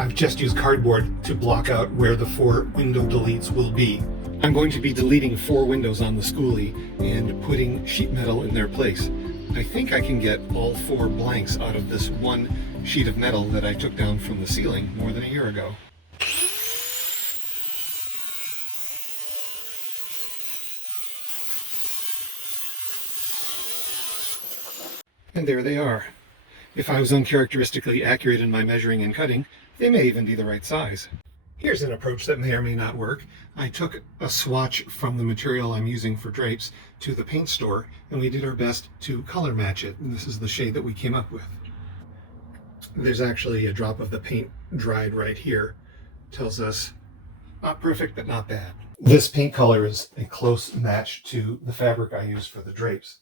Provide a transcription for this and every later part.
I've just used cardboard to block out where the 4 window deletes will be. I'm going to be deleting 4 windows on the Skoolie and putting sheet metal in their place. I think I can get all 4 blanks out of this one sheet of metal that I took down from the ceiling more than a year ago. And there they are. If I was uncharacteristically accurate in my measuring and cutting, they may even be the right size. Here's an approach that may or may not work. I took a swatch from the material I'm using for drapes to the paint store, and we did our best to color match it. And this is the shade that we came up with. There's actually a drop of the paint dried right here. Tells us not perfect, but not bad. This paint color is a close match to the fabric I used for the drapes.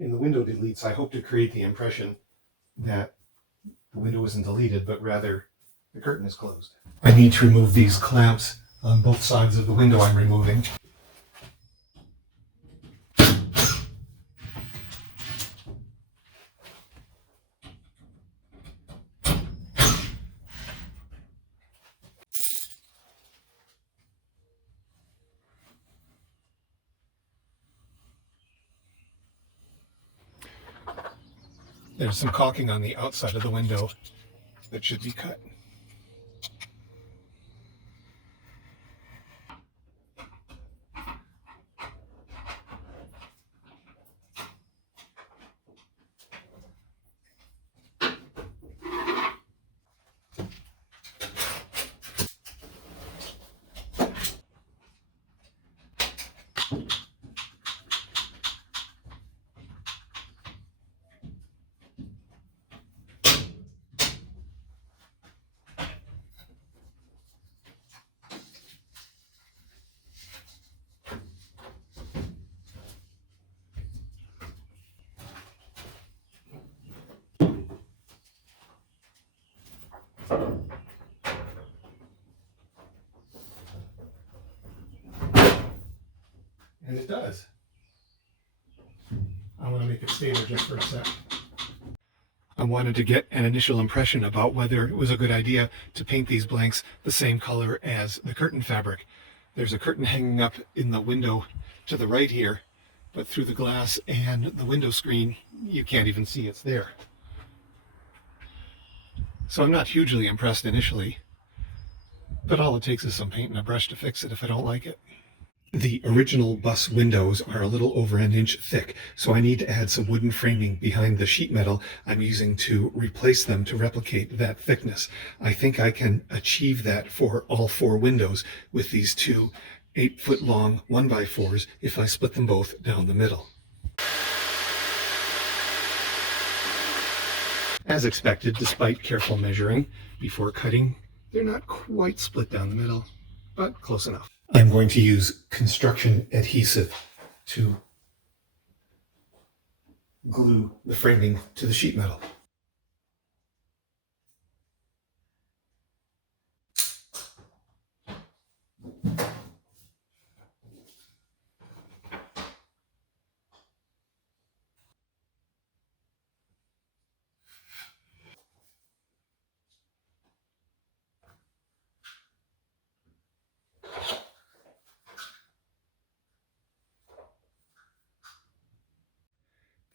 In the window deletes, I hope to create the impression that the window isn't deleted, but rather the curtain is closed. I need to remove these clamps on both sides of the window I'm removing. There's some caulking on the outside of the window that should be cut. And it does. I want to make it stay there just for a sec. I wanted to get an initial impression about whether it was a good idea to paint these blanks the same color as the curtain fabric. There's a curtain hanging up in the window to the right here, but through the glass and the window screen, you can't even see it's there. So I'm not hugely impressed initially, but all it takes is some paint and a brush to fix it if I don't like it. The original bus windows are a little over an inch thick, so I need to add some wooden framing behind the sheet metal I'm using to replace them to replicate that thickness. I think I can achieve that for all 4 windows with these 2 8-foot long 1x4s if I split them both down the middle. As expected, despite careful measuring before cutting, they're not quite split down the middle, but close enough. I'm going to use construction adhesive to glue the framing to the sheet metal.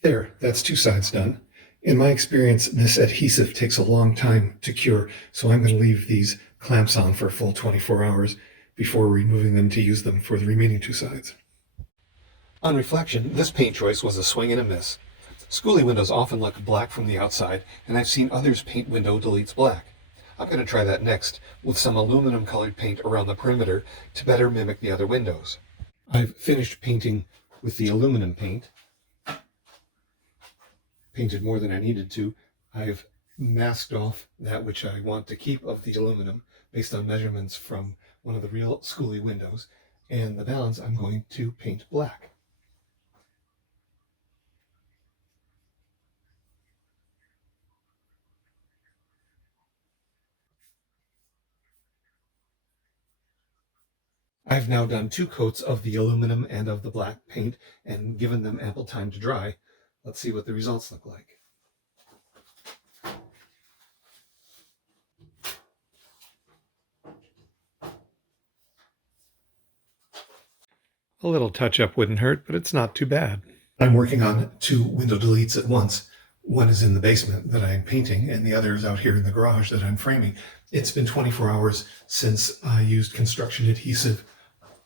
There, that's 2 sides done. In my experience, this adhesive takes a long time to cure, so I'm going to leave these clamps on for a full 24 hours before removing them to use them for the remaining 2 sides. On reflection, this paint choice was a swing and a miss. Skoolie windows often look black from the outside, and I've seen others paint window deletes black. I'm going to try that next with some aluminum colored paint around the perimeter to better mimic the other windows. I've finished painting with the aluminum paint. Painted more than I needed to. I've masked off that which I want to keep of the aluminum based on measurements from one of the real Skoolie windows, and the balance I'm going to paint black. I've now done 2 coats of the aluminum and of the black paint and given them ample time to dry. Let's see what the results look like. A little touch-up wouldn't hurt, but it's not too bad. I'm working on 2 window deletes at once. One is in the basement that I'm painting, and the other is out here in the garage that I'm framing. It's been 24 hours since I used construction adhesive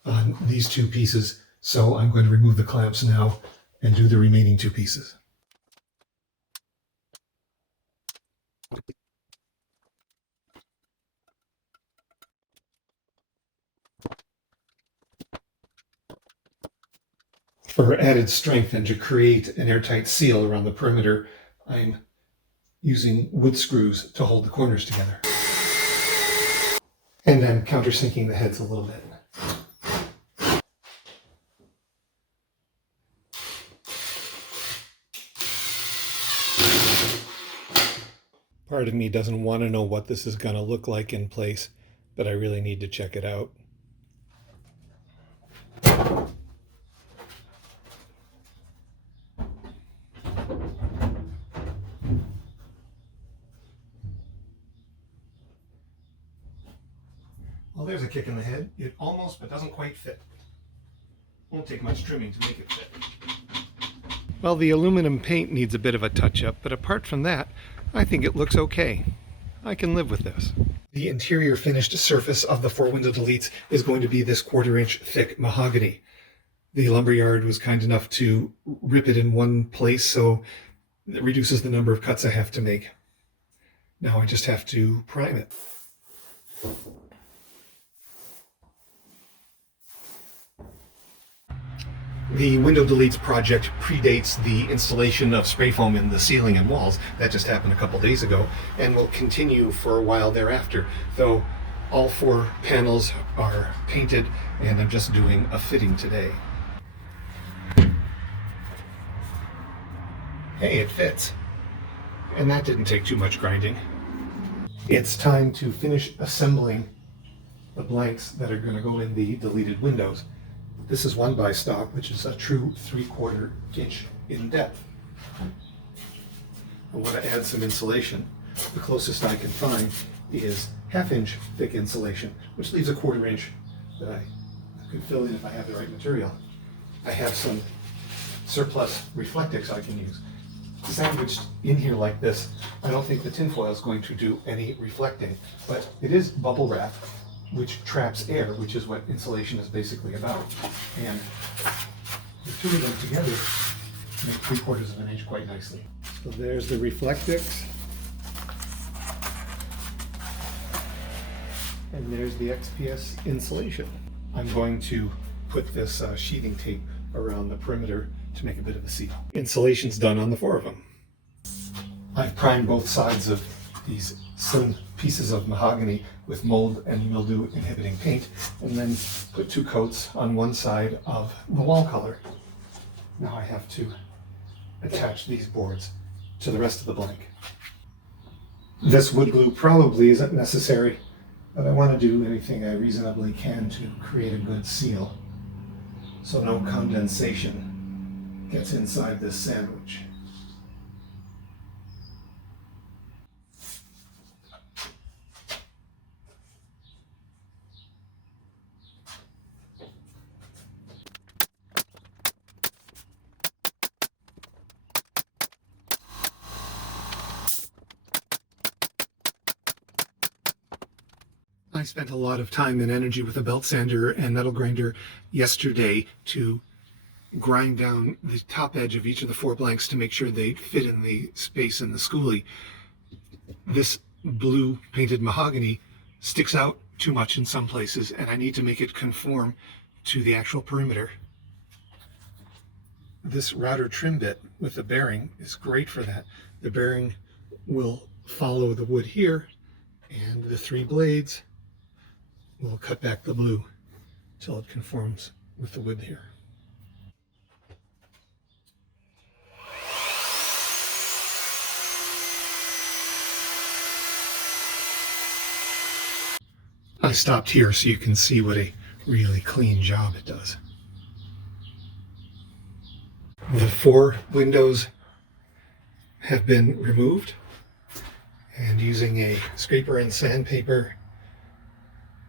on these 2 pieces, so I'm going to remove the clamps now and do the remaining 2 pieces. For added strength and to create an airtight seal around the perimeter, I'm using wood screws to hold the corners together. And I'm countersinking the heads a little bit. Part of me doesn't want to know what this is going to look like in place, but I really need to check it out. Well, there's a kick in the head. It almost, but doesn't quite fit. Won't take much trimming to make it fit. Well, the aluminum paint needs a bit of a touch-up, but apart from that, I think it looks okay. I can live with this. The interior finished surface of the 4 window deletes is going to be this 1/4-inch thick mahogany. The lumberyard was kind enough to rip it in one place, so it reduces the number of cuts I have to make. Now I just have to prime it. The window deletes project predates the installation of spray foam in the ceiling and walls. That just happened a couple days ago and will continue for a while thereafter, though all 4 panels are painted and I'm just doing a fitting today. Hey, it fits. And that didn't take too much grinding. It's time to finish assembling the blanks that are going to go in the deleted windows. This is 1 by stock, which is a true 3/4 inch in depth. I want to add some insulation. The closest I can find is 1/2 inch thick insulation, which leaves a 1/4 inch that I could fill in if I have the right material. I have some surplus reflectix I can use. Sandwiched in here like this, I don't think the tinfoil is going to do any reflecting, but it is bubble wrap, which traps air, which is what insulation is basically about. And the 2 of them together make 3/4 of an inch quite nicely. So there's the reflectix. And there's the XPS insulation. I'm going to put this sheathing tape around the perimeter to make a bit of a seal. Insulation's done on the 4 of them. I've primed both sides of these thin pieces of mahogany with mold and mildew inhibiting paint, and then put 2 coats on one side of the wall color. Now I have to attach these boards to the rest of the blank. This wood glue probably isn't necessary, but I want to do anything I reasonably can to create a good seal so no condensation gets inside this sandwich. I spent a lot of time and energy with a belt sander and metal grinder yesterday to grind down the top edge of each of the 4 blanks to make sure they fit in the space in the Skoolie. This blue painted mahogany sticks out too much in some places, and I need to make it conform to the actual perimeter. This router trim bit with the bearing is great for that. The bearing will follow the wood here, and the 3 blades will cut back the blue till it conforms with the wood here. I stopped here so you can see what a really clean job it does. The 4 windows have been removed, and using a scraper and sandpaper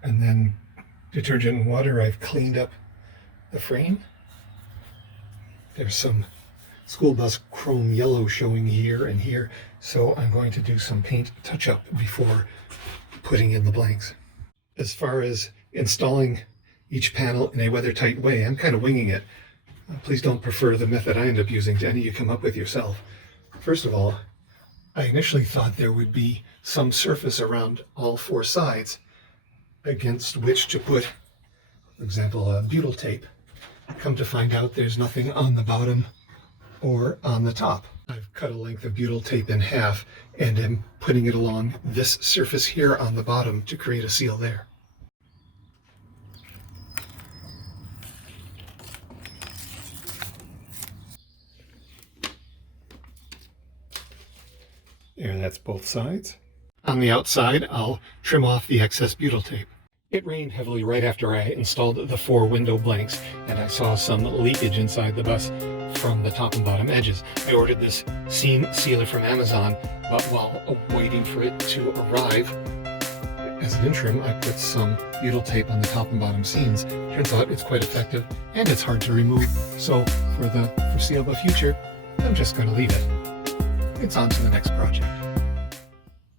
and then detergent and water, I've cleaned up the frame. There's some school bus chrome yellow showing here and here, so I'm going to do some paint touch-up before putting in the blanks. As far as installing each panel in a weather-tight way, I'm kind of winging it. Please don't prefer the method I end up using to any you come up with yourself. First of all, I initially thought there would be some surface around all four sides against which to put, for example, butyl tape. Come to find out there's nothing on the bottom or on the top. I've cut a length of butyl tape in half and am putting it along this surface here on the bottom to create a seal there. There, that's both sides. On the outside, I'll trim off the excess butyl tape. It rained heavily right after I installed the 4 window blanks, and I saw some leakage inside the bus from the top and bottom edges. I ordered this seam sealer from Amazon, but while waiting for it to arrive, as an interim, I put some butyl tape on the top and bottom seams. Turns out it's quite effective, and it's hard to remove, so for the foreseeable future, I'm just going to leave it. It's on to the next project.